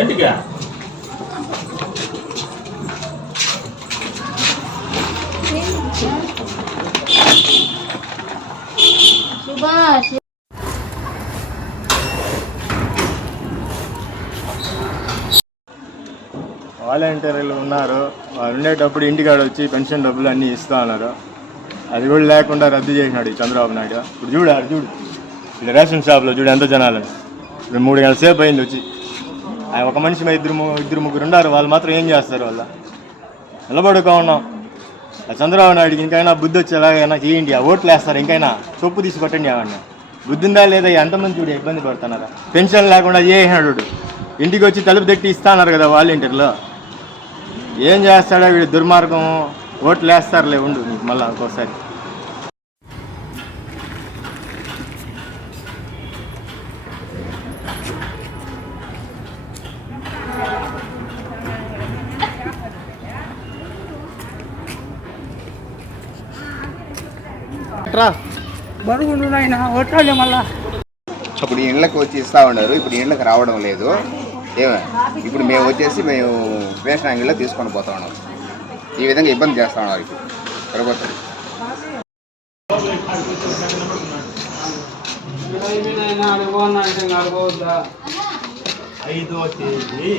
ఏంటిగా? సుభాష్. వాలంటీర్లు ఉన్నారు. వాళ్ళు ఉండేటప్పుడు ఇంటికాడ వచ్చి పెన్షన్ డబ్బులు అన్నీ ఇస్తా ఉన్నారు అది కూడా లేకుండా రద్దు చేసినాడు ఈ చంద్రబాబు నాయుడు. ఇప్పుడు చూడు ఆడు చూడు. ఇది రేషన్ షాప్లో చూడు ఎంత జనాలు. ఇప్పుడు మూడు గంటల సేపు అయింది వచ్చి. ఆయన ఒక మనిషి మీద ఇద్దరు ఇద్దరు ముగ్గురు ఉన్నారు వాళ్ళు మాత్రం ఏం చేస్తారు వాళ్ళ? నిలబడుకో ఉన్నాం. ఆ చంద్రబాబు నాయుడుకి ఇంకైనా బుద్ధి వచ్చేలాగైనా చేయండి ఆ ఓట్లు వేస్తారు ఇంకైనా చొప్పు తీసి కొట్టండి అవన్నీ బుద్ధి ఉందా లేదా ఎంతమంది చూడు ఇబ్బంది పడుతున్నారా? పెన్షన్ లేకుండా చేసినాడు ఇంటికి వచ్చి తలుపు తట్టి ఇస్తాన్నారు కదా వాలంటీర్లో ఏం చేస్తాడో వీడు దుర్మార్గం ఓట్లు వేస్తారులే ఉండు నీకు మళ్ళీ ఇంకోసారి బరుగుండు నాయన మళ్ళా. అప్పుడు ఇళ్ళకి వచ్చి ఇస్తా ఉన్నారు ఇప్పుడు ఇళ్ళకి రావడం లేదు. ఏమే? ఇప్పుడు మేము వచ్చేసి మేము అంగిల్లో తీసుకొని పోతా ఉన్నాం. ఈ విధంగా ఇబ్బంది చేస్తా ఉన్నారు ఇప్పుడు ప్రభుత్వం. ఐదో తేదీ.